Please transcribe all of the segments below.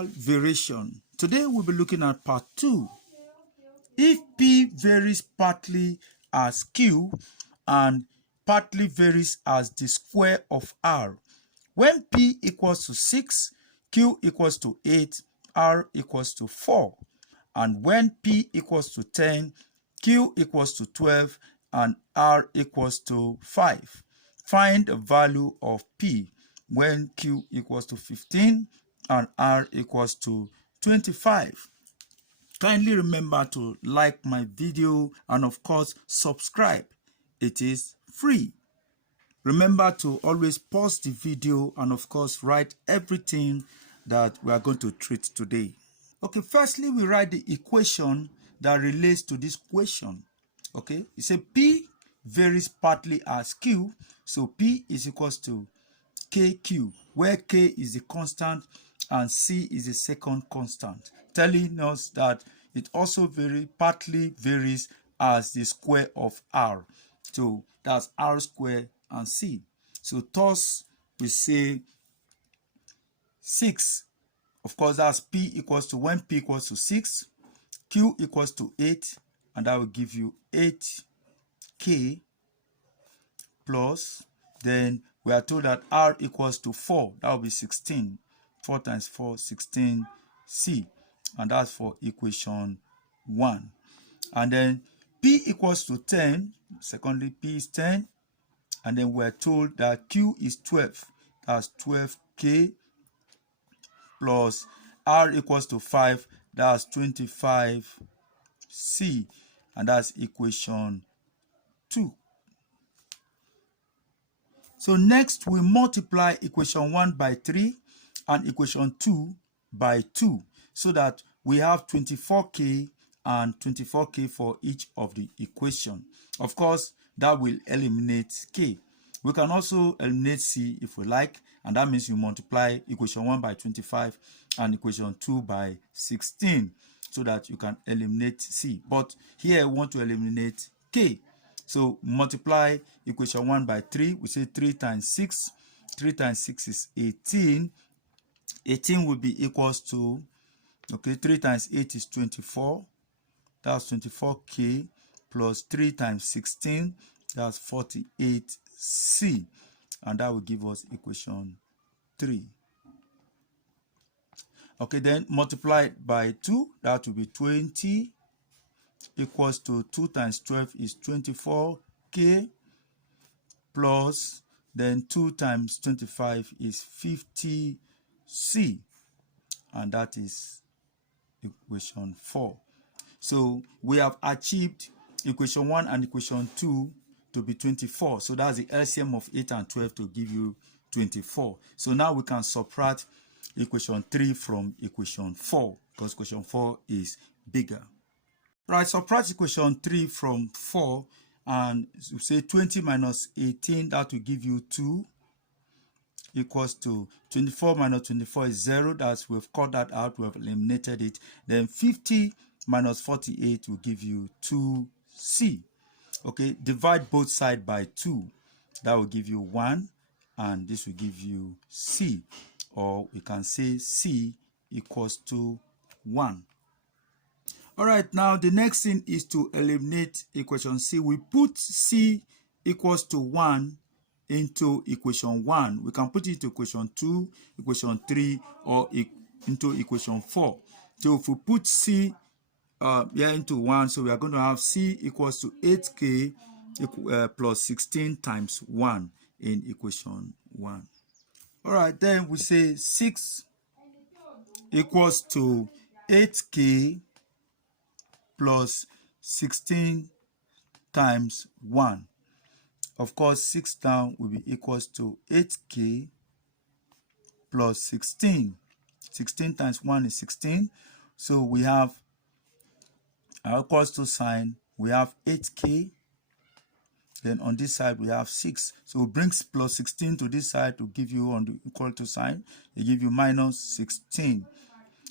Variation. Today we'll be looking at part 2. If P varies partly as Q and partly varies as the square of R, when P equals to 6, Q equals to 8, R equals to 4, and when P equals to 10, Q equals to 12, and R equals to 5. Find the value of P when Q equals to 15 and R equals to 25. Kindly remember to like my video and of course subscribe. It is free. Remember to always pause the video and of course write everything that we are going to treat today. Okay, firstly we write the equation that relates to this question. Okay, it says P varies partly as Q, so P is equals to KQ, where K is the constant and C is the second constant, telling us that it also partly varies as the square of R. So that's R squared and C. So thus we say 6. Of course, that's P equals to, when P equals to 6, Q equals to 8, and that will give you 8K plus, then we are told that R equals to 4, that will be 16. 4 times 4, 16C, and that's for equation 1. And then P equals to 10, secondly P is 10, and then we're told that Q is 12, that's 12K plus R equals to 5, that's 25C, and that's equation 2. So next we multiply equation 1 by 3 and equation 2 by 2 so that we have 24K and 24K for each of the equation. Of course, that will eliminate K. We can also eliminate C if we like, and that means you multiply equation 1 by 25 and equation 2 by 16 so that you can eliminate C. But here we want to eliminate K. So multiply equation 1 by 3. We say 3 times 6. 3 times 6 is 18. 18 will be equals to, okay, 3 times 8 is 24. That's 24K plus 3 times 16. That's 48C. And that will give us equation 3. Okay, then multiply by 2. That will be 20 equals to 2 times 12 is 24K plus, then 2 times 25 is 50C, and that is equation 4. So we have achieved equation 1 and equation 2 to be 24. So that's the LCM of 8 and 12 to give you 24. So now we can subtract equation 3 from equation 4 because equation 4 is bigger. Right, subtract equation 3 from 4 and say 20 minus 18, that will give you 2 equals to 24 minus 24 is 0. That's, we've cut that out, we have eliminated it. Then 50 minus 48 will give you 2C. Okay, divide both sides by 2. That will give you 1, and this will give you C, or we can say C equals to 1. All right, now the next thing is to eliminate equation C. We put C equals to 1 into equation 1. We can put it into equation 2, equation 3, or into equation 4. So if we put C here into 1, so we are going to have C equals to 8K plus 16 times 1 in equation 1. All right, then we say 6 equals to 8K plus 16 times 1. Of course, 6 down will be equals to 8K plus 16. 16 times 1 is 16. So we have our equals to sign. We have 8K. Then on this side, we have 6. So we bring plus 16 to this side to give you on the equal to sign. They give you minus 16.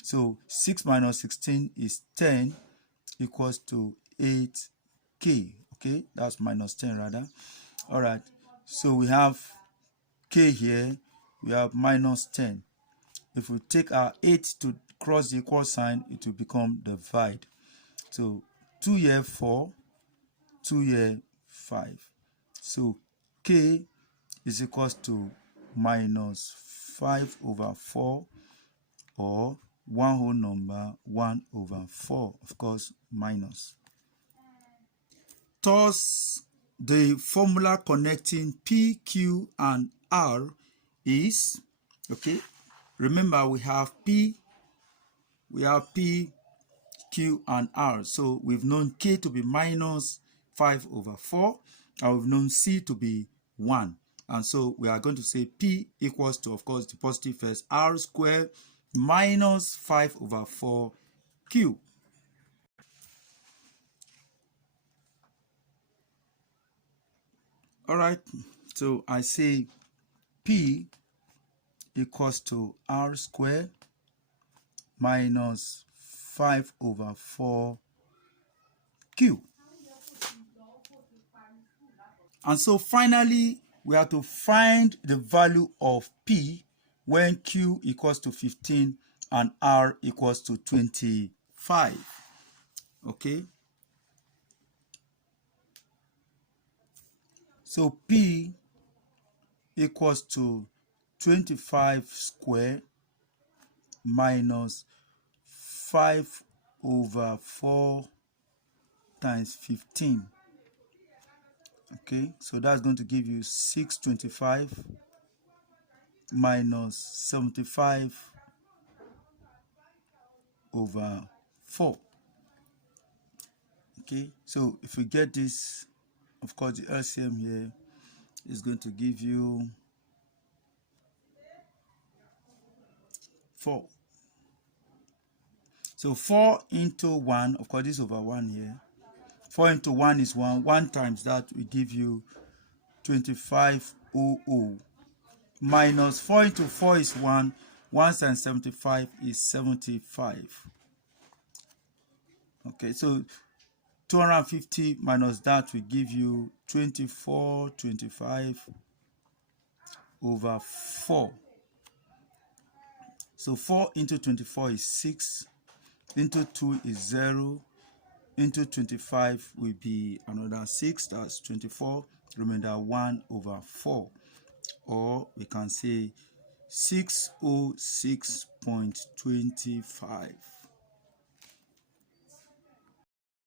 So 6 minus 16 is 10 equals to 8K. Okay, that's minus 10 rather. All right, so we have K here, we have minus 10. if we take our 8 to cross the equal sign, it will become divide. So 2 here 4, 2 here 5. So k is equals to minus 5 over 4, or one whole number 1 over 4, of course minus. Thus, the formula connecting P, Q, and R is, okay, remember we have P, Q, and R. So we've known K to be minus 5 over 4, and we've known C to be 1. And so we are going to say P equals to, of course, the positive first, R squared minus 5 over 4 Q. All right, so I say P equals to R squared minus 5 over 4 Q. And so finally, we have to find the value of P when Q equals to 15 and R equals to 25. Okay. So P equals to 25 squared minus 5 over 4 times 15. Okay, so that's going to give you 625 minus 75 over 4. Okay, so if we get this, of course the LCM here is going to give you 4. So 4 into 1, of course this over 1 here. 4 into 1 is 1. 1 times that will give you 2500. Minus 4 into 4 is 1. 1 times 75 is 75. Okay, so 250 minus that will give you 2425 over 4. So 4 into 24 is 6. Into 2 is 0. Into 25 will be another 6. That's 24. Remainder 1 over 4. Or we can say 606.25.